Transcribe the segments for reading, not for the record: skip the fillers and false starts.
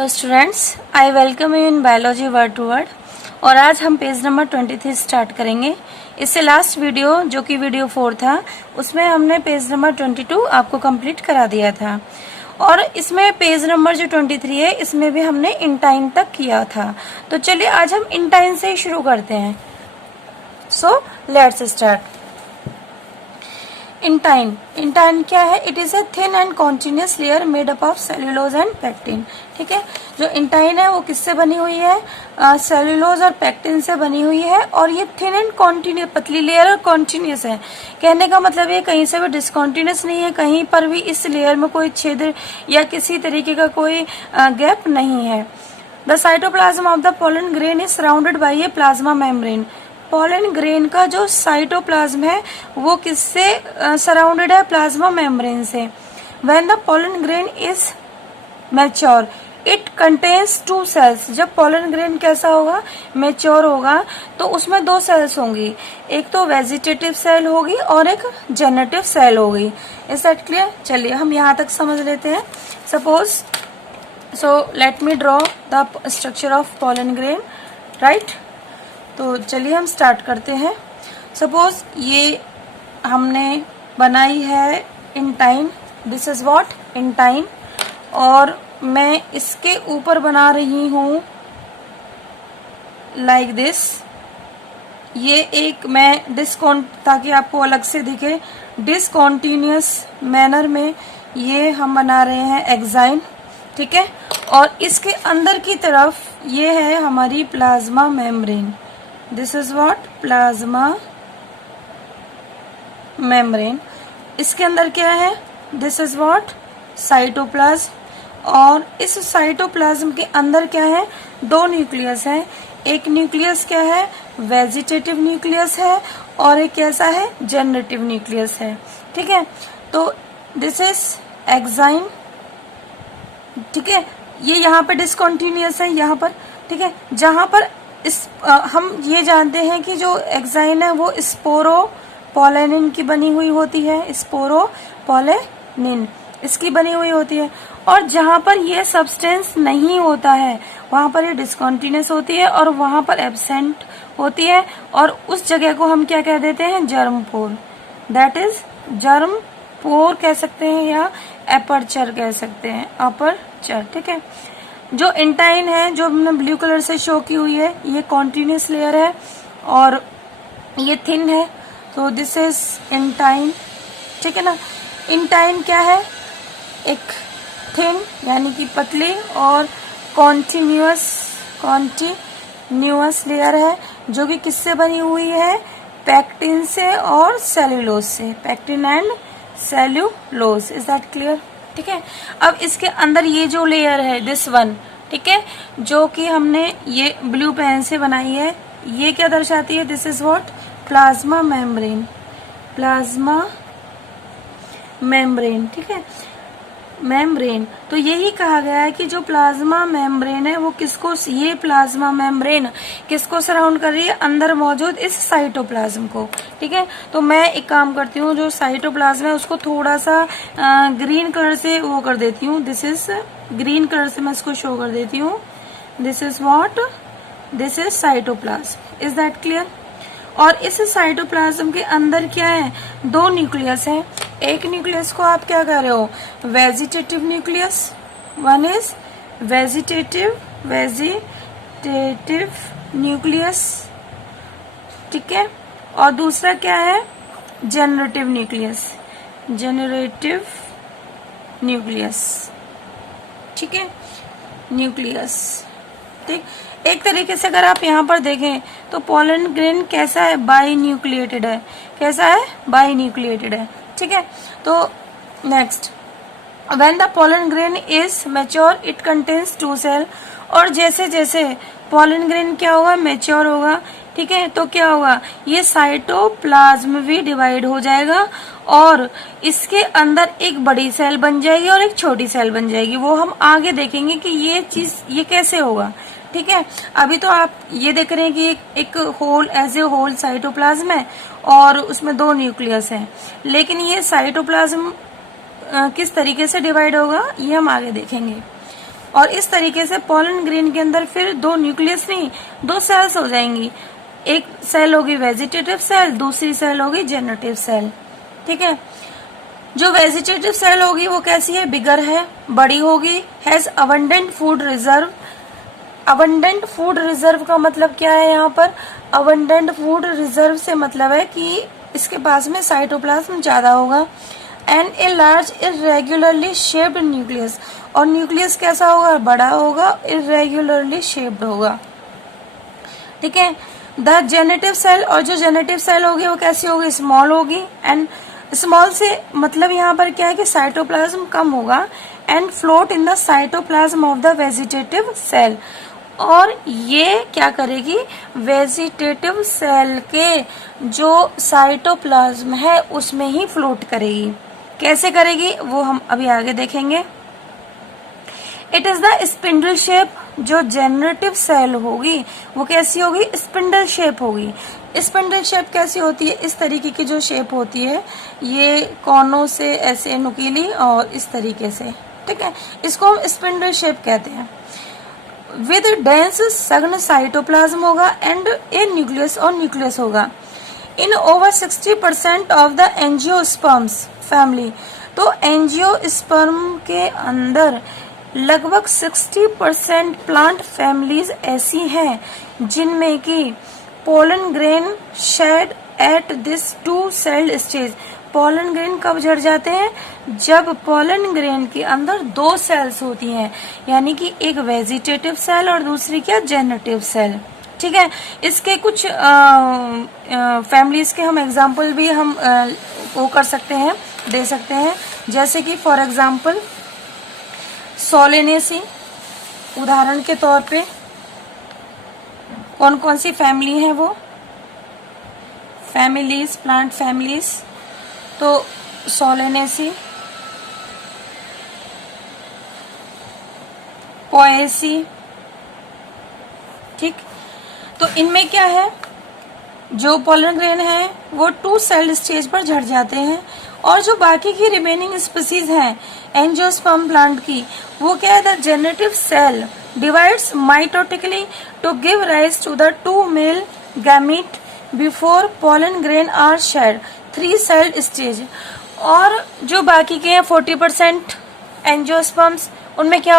Hello students, I welcome you in biology word to word. और आज हम page number 23 start करेंगे। इससे लास्ट वीडियो जो कि वीडियो 4 था, उसमें हमने पेज नंबर 22 आपको कंप्लीट करा दिया था। और इसमें पेज नंबर जो 23 है, इसमें भी हमने इंटाइन तक किया था। तो चलिए आज हम इंटाइन से ही शुरू करते हैं। So let's start. इंटाइन क्या है? It is a thin and continuous layer made up of cellulose and pectin. ठीक है, जो इंटाइन है वो किससे बनी हुई है? सेल्यूलोज और पेक्टिन से बनी हुई है। और ये थिन एंड कॉन्टिन्यूस, पतली लेयर और कॉन्टिन्यूस है। कहने का मतलब ये कहीं से भी डिसकॉन्टिन्यूस नहीं है, कहीं पर भी इस लेयर में कोई छेद या किसी तरीके का कोई गैप नहीं है। The cytoplasm of the pollen grain is surrounded by a plasma membrane. Pollen grain का जो साइटोप्लाज्म है वो किससे सराउंडेड है? प्लाज्मा मेम्ब्रेन से। When the pollen grain is mature it contains 2 cells. जब पोलन ग्रेन कैसा होगा? मैच्योर होगा, तो उसमें 2 सेल्स होंगी। एक तो वेजिटेटिव सेल होगी और एक जेनेटिव सेल होगी। Is that clear? चलिए हम यहाँ तक समझ लेते हैं। Suppose so let me draw the structure of pollen grain, right? तो चलिए हम स्टार्ट करते हैं। सपोज ये हमने बनाई है intine, this is what intine, और मैं इसके ऊपर बना रही हूं लाइक दिस। ये एक मैं ताकि आपको अलग से दिखे, डिसकॉन्टिन्यूस मैनर में ये हम बना रहे हैं एक्साइन। ठीक है, और इसके अंदर की तरफ ये है हमारी plasma membrane. This is what? Plasma membrane. इसके अंदर क्या है? This is what? साइटोप्लाज्म। और इस साइटोप्लाज्म के अंदर क्या है? 2 न्यूक्लियस है। एक न्यूक्लियस क्या है? वेजिटेटिव न्यूक्लियस है, और एक कैसा है? जनरेटिव न्यूक्लियस है। ठीक है, तो दिस इज एक्साइन। ठीक है, ये यहाँ पे डिसकॉन्टिन्यूअस है यहाँ पर। ठीक है, जहां पर हम ये जानते हैं कि जो एक्साइन है वो स्पोरोपोलेनिन की बनी हुई होती है। स्पोरोपोलेनिन इसकी बनी हुई होती है। और जहां पर ये सब्सटेंस नहीं होता है वहां पर ये डिसकॉन्टिन्यूअस होती है, और वहां पर एब्सेंट होती है। और उस जगह को हम क्या कह देते हैं? Germ pore. That is germ pore कह सकते हैं, या एपर्चर कह सकते हैं, अपर्चर। ठीक है, जो इंटाइन है, जो हमने ब्लू कलर से शो की हुई है, ये कॉन्टिन्यूस लेयर है और ये थिन है। तो दिस इज इंटाइन। ठीक है ना? इंटाइन क्या है? एक थिन यानी कि पतली और कॉन्टिन्यूअस लेयर है, जो कि किससे बनी हुई है? पेक्टिन से और सेल्यूलोज से। Pectin and cellulose. Is that clear? ठीक है, अब इसके अंदर ये जो लेयर है, दिस वन, ठीक है, जो कि हमने ये ब्लू पेन से बनाई है, ये क्या दर्शाती है? This is what? Plasma membrane. Plasma membrane. ठीक है, मेम्ब्रेन। तो यही कहा गया है कि जो प्लाज्मा मेम्ब्रेन है वो किसको, ये प्लाज्मा मेम्ब्रेन किसको सराउंड कर रही है? अंदर मौजूद इस साइटोप्लाज्म को। ठीक है, तो मैं एक काम करती हूँ, जो साइटोप्लाज्म है उसको थोड़ा सा ग्रीन कलर से वो कर देती हूँ। दिस इज ग्रीन कलर से मैं इसको शो कर देती हूँ। This is what? This is cytoplasm. Is that clear? और इस साइटोप्लाज्म के अंदर क्या है? 2 न्यूक्लियस है। एक न्यूक्लियस को आप क्या कह रहे हो? Vegetative nucleus. One is vegetative nucleus. ठीक है, और दूसरा क्या है? Generative nucleus. Generative nucleus. ठीक है, न्यूक्लियस। ठीक, एक तरीके से अगर आप यहाँ पर देखें तो पोलन ग्रेन कैसा है? बाई न्यूक्लिएटेड है। कैसा है? बाई न्यूक्लिएटेड है। ठीक है, तो next, when the pollen grain is mature it contains 2 cell. और जैसे जैसे पोलन ग्रेन क्या होगा? मैच्योर होगा। ठीक है, तो क्या होगा? ये साइटोप्लाज्म भी डिवाइड हो जाएगा, और इसके अंदर एक बड़ी सेल बन जाएगी और एक छोटी सेल बन जाएगी। वो हम आगे देखेंगे कि ये चीज ये कैसे होगा। ठीक है, अभी तो आप ये देख रहे हैं कि एक whole as a whole cytoplasm है और उसमें 2 न्यूक्लियस हैं, लेकिन ये साइटोप्लाज्म किस तरीके से डिवाइड होगा ये हम आगे देखेंगे। और इस तरीके से पोलन ग्रेन के अंदर फिर दो न्यूक्लियस नहीं, दो सेल्स हो जाएंगी। एक सेल होगी वेजिटेटिव सेल, दूसरी सेल होगी जेनरेटिव सेल। ठीक है, जो वेजिटेटिव सेल होगी वो कैसी है, बिगर है, बड़ी होगी, has abundant food reserve. Abundant food reserve का मतलब क्या है, यहाँ पर अबंडेंट फूड रिजर्व से मतलब है कि इसके पास में साइटोप्लाज्म ज्यादा होगा। And a large irregularly shaped nucleus, और न्यूक्लियस कैसा होगा, बड़ा होगा, इरेगुलरली शेप्ड होगा। ठीक है, द जेनेटिव सेल, और जो जेनेटिव सेल होगी वो कैसी होगी, स्मॉल होगी। एंड स्मॉल से मतलब यहाँ पर क्या है कि साइटोप्लाज्म कम होगा। And float in the cytoplasm of the vegetative cell, और ये क्या करेगी, वेजिटेटिव सेल के जो साइटोप्लाज्म है उसमें ही फ्लोट करेगी। कैसे करेगी वो हम अभी आगे देखेंगे। It is the spindle shape, जो जेनरेटिव सेल होगी वो कैसी होगी, स्पिंडल शेप होगी। स्पिंडल शेप कैसी होती है, इस तरीके की जो शेप होती है, ये कोनों से ऐसे नुकीली और इस तरीके से। ठीक है, इसको हम स्पिंडल शेप कहते हैं। विद डेंस सघन साइटोप्लाज्म होगा एंड ए न्यूक्लियस, और न्यूक्लियस होगा। इन over 60% of the angiosperms family, तो एंजियोस्पर्म के अंदर लगभग 60% प्लांट फैमिलीज ऐसी हैं जिनमें कि pollen grain shed at this two celled stage. Pollen grain कब झड़ जाते हैं, जब पोलन ग्रेन के अंदर दो सेल्स होती हैं, यानी कि एक वेजिटेटिव सेल और दूसरी क्या, जेनरेटिव सेल। ठीक है, इसके कुछ फैमिलीज के हम एग्जाम्पल भी हम वो कर सकते हैं, दे सकते हैं। जैसे कि फॉर एग्जाम्पल सोलेनेसी, उदाहरण के तौर पे कौन कौन सी फैमिली है वो फैमिलीज, प्लांट फैमिलीज, तो सोलेनेसी, पोएसी। ठीक, तो इनमें क्या है, जो पोलन ग्रेन है वो टू सेल्ड स्टेज पर झड़ जाते हैं, और जो बाकी की रिमेनिंग स्पीसीज हैं एंजियोस्पर्म प्लांट की, वो क्या है, the generative cell divides mitotically to give rise to the two male gamete before pollen grain are shed, three celled stage. और जो बाकी के हैं 40% एंजियोस्पर्म्स, उनमें क्या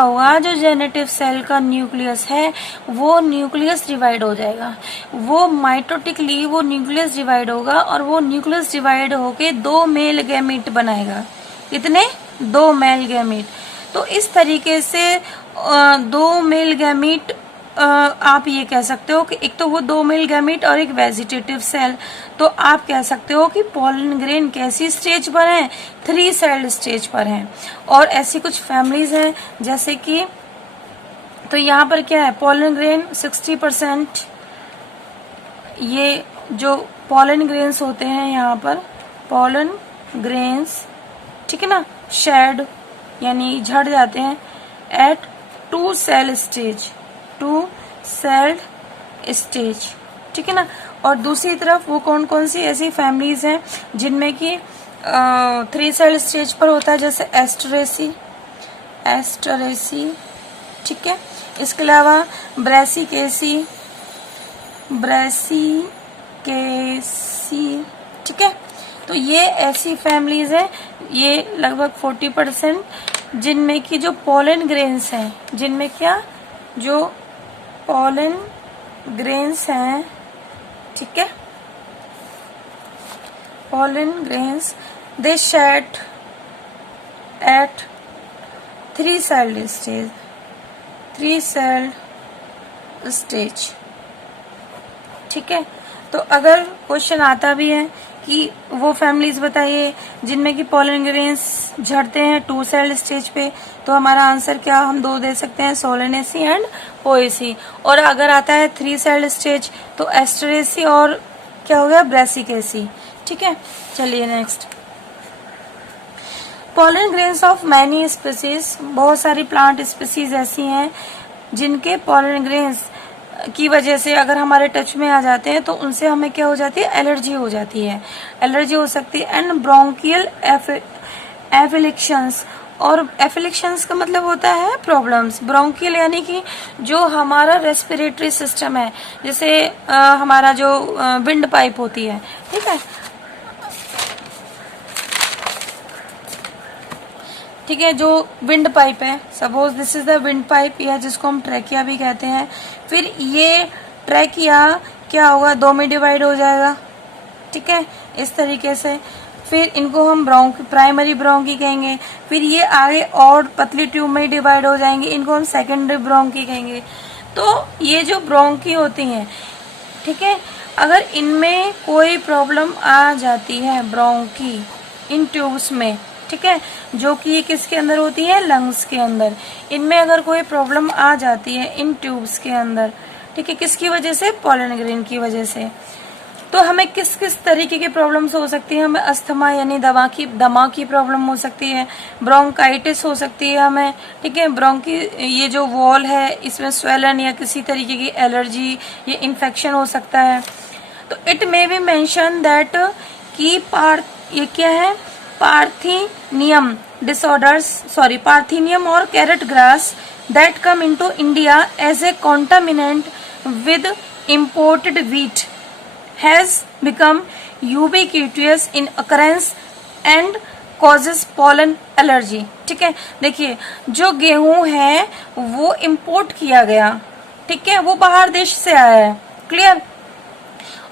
होगा, जो जेनेटिव सेल का न्यूक्लियस है वो न्यूक्लियस डिवाइड हो जाएगा, वो माइटोटिकली वो न्यूक्लियस डिवाइड होगा, और वो न्यूक्लियस डिवाइड होके दो मेल गैमीट बनाएगा। कितने, दो मेल गैमीट। तो इस तरीके से दो मेल गैमीट, आप ये कह सकते हो कि एक तो वो दो मेल गैमीट और एक वेजिटेटिव सेल, तो आप कह सकते हो कि पोलन ग्रेन कैसी स्टेज पर है, थ्री सेल्ड स्टेज पर है। और ऐसी कुछ फैमिलीज हैं जैसे कि, तो यहाँ पर क्या है, पोलन ग्रेन 60%, ये जो पोलन ग्रेन्स होते हैं यहाँ पर पोलन ग्रेन्स, ठीक है ना, शेड यानी झड़ जाते हैं at two cell stage, two celled stage. ठीक है ना, और दूसरी तरफ वो कौन कौन सी ऐसी फैमिलीज हैं जिनमें कि थ्री सेल स्टेज पर होता है, जैसे एस्टरेसी, ठीक है। इसके अलावा ब्रेसिकेसी, ठीक है। तो ये ऐसी फैमिलीज हैं, ये लगभग 40%, जिनमें कि जो पोलन ग्रेन्स हैं, जिनमें क्या, जो पोलन ग्रेन्स हैं, ठीक है, pollen grains they shed at three celled stage, ठीक है। तो अगर क्वेश्चन आता भी है कि वो फैमिलीज बताइए जिनमें कि पोलन ग्रेन्स झड़ते हैं टू सेल्ड स्टेज पे, तो हमारा आंसर क्या हम दो दे सकते हैं, सोलेनेसी एंड पोएसी। और अगर आता है थ्री सेल्ड स्टेज तो एस्टरेसी और क्या हो गया, ब्रेसिकेसी, ठीक है। चलिए next, pollen grains of many species, बहुत सारी प्लांट स्पीसीज ऐसी हैं जिनके पोलन ग्रेन्स की वजह से अगर हमारे टच में आ जाते हैं तो उनसे हमें क्या हो जाती है, एलर्जी हो जाती है, एलर्जी हो सकती है। एंड ब्रोंकियल एफिलिक्शंस, और एफिलिक्शंस का मतलब होता है प्रॉब्लम्स। ब्रोंकियल यानी कि जो हमारा रेस्पिरेटरी सिस्टम है, जैसे हमारा जो विंड पाइप होती है, ठीक है, ठीक है, जो विंड पाइप है, suppose this is the wind pipe, या जिसको हम ट्रैकिया भी कहते हैं। फिर ये ट्रैकिया क्या होगा, दो में डिवाइड हो जाएगा, ठीक है, इस तरीके से। फिर इनको हम प्राइमरी ब्रोंकी कहेंगे। फिर ये आगे और पतली ट्यूब में डिवाइड हो जाएंगे, इनको हम सेकेंडरी ब्रोंकी कहेंगे। तो ये जो ब्रोंकी होती हैं, ठीक है, अगर इनमें कोई प्रॉब्लम आ जाती है, ब्रोंकी इन ट्यूब्स में, ठीक है, जो कि ये किसके अंदर होती है, लंग्स के अंदर, इनमें अगर कोई प्रॉब्लम आ जाती है इन ट्यूब्स के अंदर, ठीक है, किसकी वजह से, पोलन ग्रेन की वजह से, तो हमें किस किस तरीके की प्रॉब्लम्स हो सकती है। हमें अस्थमा यानी दमा की प्रॉब्लम हो सकती है, ब्रोंकाइटिस हो सकती है हमें, ठीक है, ब्रोंकी ये जो वॉल है इसमें स्वेलन या किसी तरीके की एलर्जी या इन्फेक्शन हो सकता है। तो it may be mention that कि ये क्या है, पार्थिनियम डिसऑर्डर्स, पार्थिनियम और carrot grass that come into India as a contaminant with imported wheat has become ubiquitous in occurrence and causes pollen allergy। ठीक है, देखिए जो गेहूं है वो इंपोर्ट किया गया, ठीक है, वो बाहर देश से आया है, क्लियर।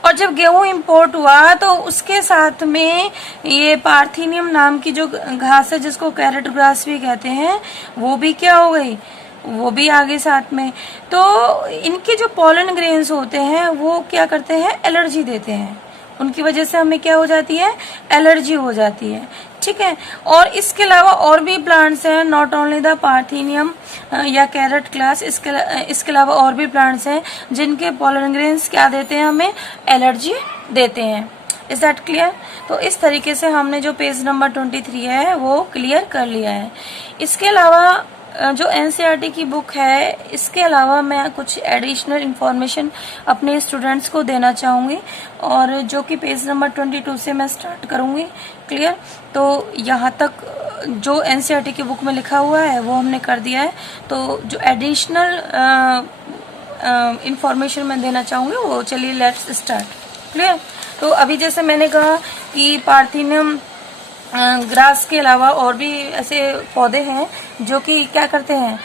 और जब गेहूं इंपोर्ट हुआ तो उसके साथ में ये पार्थिनियम नाम की जो घास है, जिसको कैरेट ग्रास भी कहते हैं, वो भी क्या हो गई, वो भी आगे साथ में। तो इनके जो पॉलन ग्रेन्स होते हैं वो क्या करते हैं, एलर्जी देते हैं, उनकी वजह से हमें क्या हो जाती है, एलर्जी हो जाती है, ठीक है। और इसके अलावा और भी प्लांट्स हैं, नॉट ओनली द पार्थिनियम या कैरेट क्लास, इसके अलावा और भी प्लांट्स हैं जिनके पॉलन ग्रेन्स क्या देते हैं, हमें एलर्जी देते हैं। Is that clear. तो इस तरीके से हमने जो पेज नंबर 23 है वो क्लियर कर लिया है। इसके अलावा जो एनसीईआरटी की बुक है, इसके अलावा मैं कुछ एडिशनल इंफॉर्मेशन अपने स्टूडेंट्स को देना चाहूँगी, और जो कि पेज नंबर 22 से मैं स्टार्ट करूँगी, क्लियर। तो यहाँ तक जो एनसीईआरटी की बुक में लिखा हुआ है वो हमने कर दिया है। तो जो एडिशनल इंफॉर्मेशन मैं देना चाहूँगी वो, चलिए लेट्स स्टार्ट, क्लियर। तो अभी जैसे मैंने कहा कि पार्थिनियम ग्रास के अलावा और भी ऐसे पौधे हैं जो कि क्या करते हैं,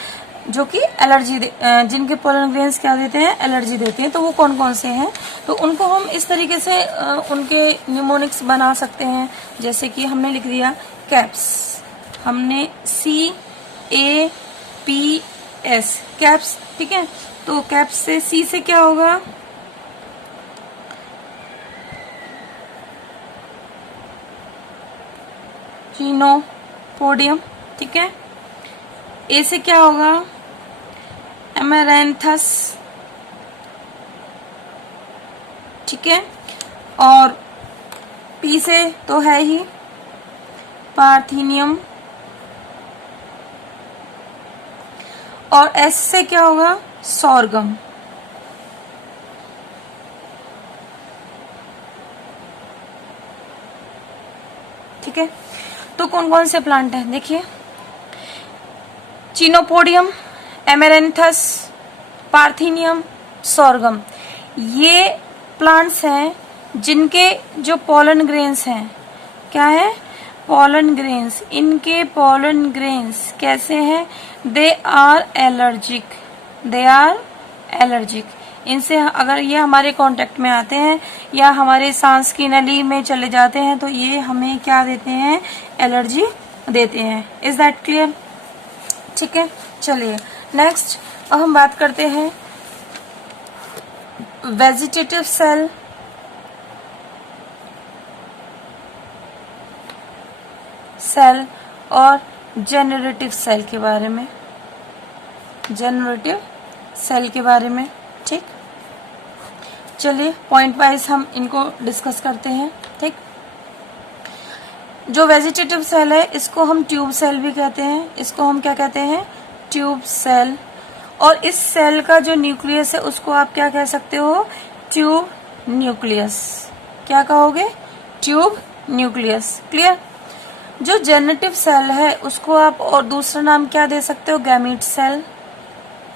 जो कि एलर्जी जिनके पोलन ग्रेन्स क्या देते हैं, एलर्जी देते हैं। तो वो कौन कौन से हैं, तो उनको हम इस तरीके से उनके न्यूमोनिक्स बना सकते हैं। जैसे कि हमने लिख दिया कैप्स, हमने CAPS कैप्स, ठीक है। तो कैप्स से C से क्या होगा, चिनोपोडियम, ठीक है। ए से क्या होगा, एमेरेंथस, ठीक है। और पी से तो है ही पार्थिनियम, और एस से क्या होगा, सोरगम, ठीक है। तो कौन कौन से प्लांट हैं, देखिए, चिनोपोडियम, एमेरेंथस, पार्थिनियम, सोरगम, ये प्लांट्स हैं जिनके जो पोलन ग्रेन्स हैं, क्या है, पोलन ग्रेन्स, इनके पोलन ग्रेन्स कैसे हैं, they are allergic, they are allergic. इनसे अगर ये हमारे कांटेक्ट में आते हैं या हमारे सांस की नली में चले जाते हैं तो ये हमें क्या देते हैं, एलर्जी देते हैं। इज दैट क्लियर, ठीक है। चलिए नेक्स्ट अब हम बात करते हैं वेजिटेटिव सेल, और जेनरेटिव सेल के बारे में, जेनरेटिव सेल के बारे में, ठीक। चलिए पॉइंट वाइज हम इनको डिस्कस करते हैं, ठीक। जो वेजिटेटिव सेल है इसको हम ट्यूब सेल भी कहते हैं, इसको हम क्या कहते हैं, ट्यूब सेल। और इस सेल का जो न्यूक्लियस है उसको आप क्या कह सकते हो, ट्यूब न्यूक्लियस। क्या कहोगे, ट्यूब न्यूक्लियस, क्लियर। जो जेनेटिव सेल है उसको आप और दूसरा नाम क्या दे सकते हो, गैमीट सेल,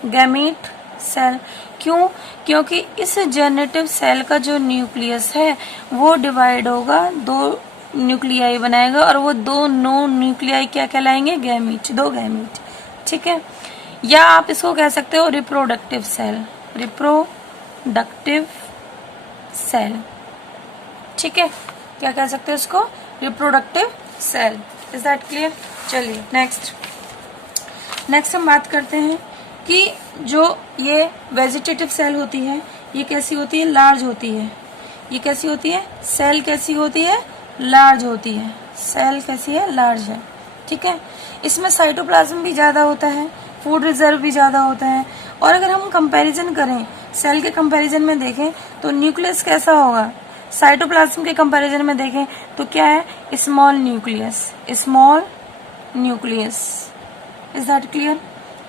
गैमीट सेल। क्यों? क्योंकि इस जेनेटिव सेल का जो न्यूक्लियस है वो डिवाइड होगा, दो न्यूक्लियाई बनाएगा और वो दो नो न्यूक्लियाई क्या कहलाएंगे, गैमीट, दो गैमीट। ठीक है, या आप इसको कह सकते हो रिप्रोडक्टिव सेल, रिप्रोडक्टिव सेल। ठीक है, क्या कह सकते हो इसको, reproductive cell. Is that clear? चलिए नेक्स्ट हम बात करते हैं कि जो ये वेजिटेटिव सेल होती है ये कैसी होती है, लार्ज होती है। ये कैसी होती है, सेल कैसी होती है, लार्ज होती है। सेल कैसी है, लार्ज है। ठीक है, इसमें साइटोप्लाज्म भी ज्यादा होता है, फूड रिजर्व भी ज्यादा होता है। और अगर हम कंपैरिजन करें, सेल के कंपैरिजन में देखें तो न्यूक्लियस कैसा होगा, साइटोप्लाज्म के कंपैरिजन में देखें तो क्या है, small nucleus, small nucleus. Is that clear?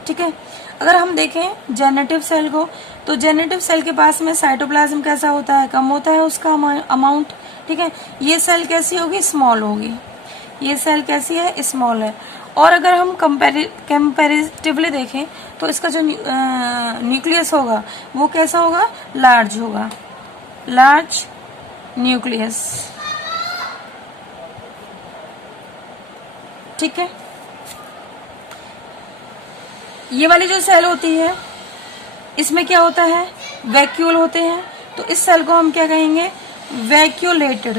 ठीक है, अगर हम देखें जेनेटिव सेल को तो जेनेटिव सेल के पास में साइटोप्लाज्म कैसा होता है, कम होता है उसका अमाउंट। ठीक है, ये सेल कैसी होगी, स्मॉल होगी। ये सेल कैसी है, स्मॉल है। और अगर हम कंपैरेटिवली देखें तो इसका जो न्यूक्लियस होगा वो कैसा होगा, लार्ज होगा, लार्ज न्यूक्लियस। ठीक है, ये वाली जो सेल होती है इसमें क्या होता है, वैक्यूल होते हैं। तो इस सेल को हम क्या कहेंगे, वैक्यूलेटेड,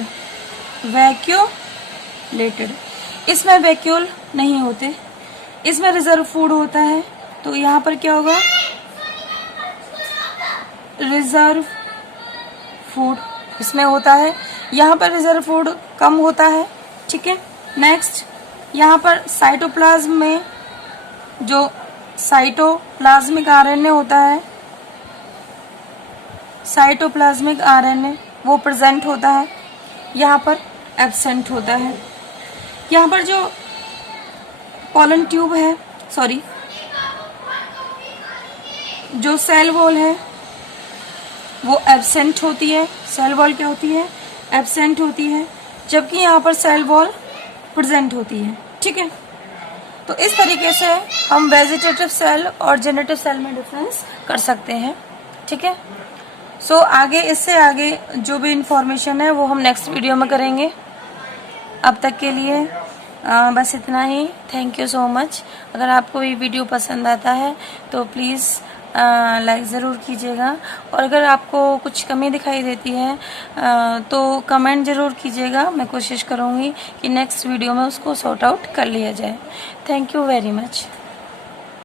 वैक्यूलेटेड। इसमें वैक्यूल नहीं होते, इसमें रिजर्व फूड होता है। तो यहाँ पर क्या होगा, रिजर्व फूड इसमें होता है, यहाँ पर रिजर्व फूड कम होता है। ठीक है, नेक्स्ट यहाँ पर साइटोप्लाज्म में जो साइटोप्लाज्मिक आरएनए होता है, साइटोप्लाज्मिक आरएनए वो प्रेजेंट होता है, यहाँ पर एब्सेंट होता है। यहाँ पर जो पोलन ट्यूब है, सॉरी जो सेल वॉल है वो एब्सेंट होती है। सेल वॉल क्या होती है, एब्सेंट होती है, जबकि यहाँ पर सेल वॉल प्रेजेंट होती है। ठीक है, तो इस तरीके से हम वेजिटेटिव सेल और जेनेटिव सेल में डिफरेंस कर सकते हैं। ठीक है, सो आगे इससे आगे जो भी इंफॉर्मेशन है वो हम नेक्स्ट वीडियो में करेंगे। अब तक के लिए बस इतना ही। Thank you so much. अगर आपको ये वीडियो पसंद आता है तो प्लीज़ लाइक ज़रूर कीजिएगा, और अगर आपको कुछ कमी दिखाई देती है तो कमेंट ज़रूर कीजिएगा। मैं कोशिश करूँगी कि नेक्स्ट वीडियो में उसको सॉर्ट आउट कर लिया जाए। Thank you very much.